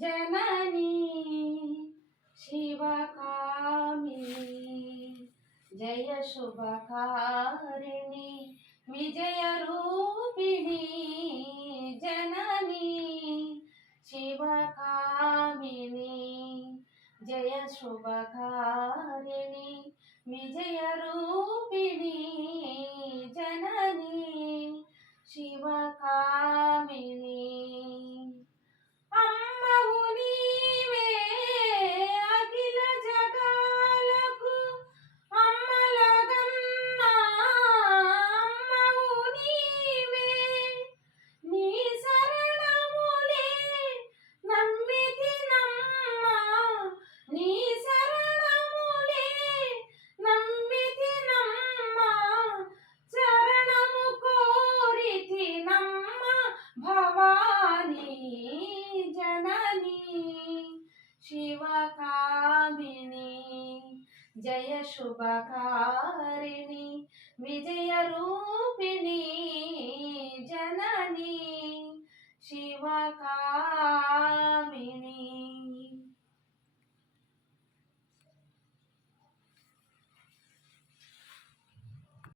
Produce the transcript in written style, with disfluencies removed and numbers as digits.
जननी शिवकामिनी जय शुभकारिणी विजय रूपिणी जननी शिवकामिनी जय शुभकारिणी विजय रूपिणी जननी शिवकामिनी అమ్మవు నీవే అఖిల జగాలకు అమ్మలగన్నా అమ్మవు నీవే నీ శరణములే నమ్మితినమ్మా నీ శరణములే నమ్మితినమ్మా చరణము కోరితినమ్మ భవానీ जननी शिवकामिनी जय शुभकारिणी विजय रूपिणी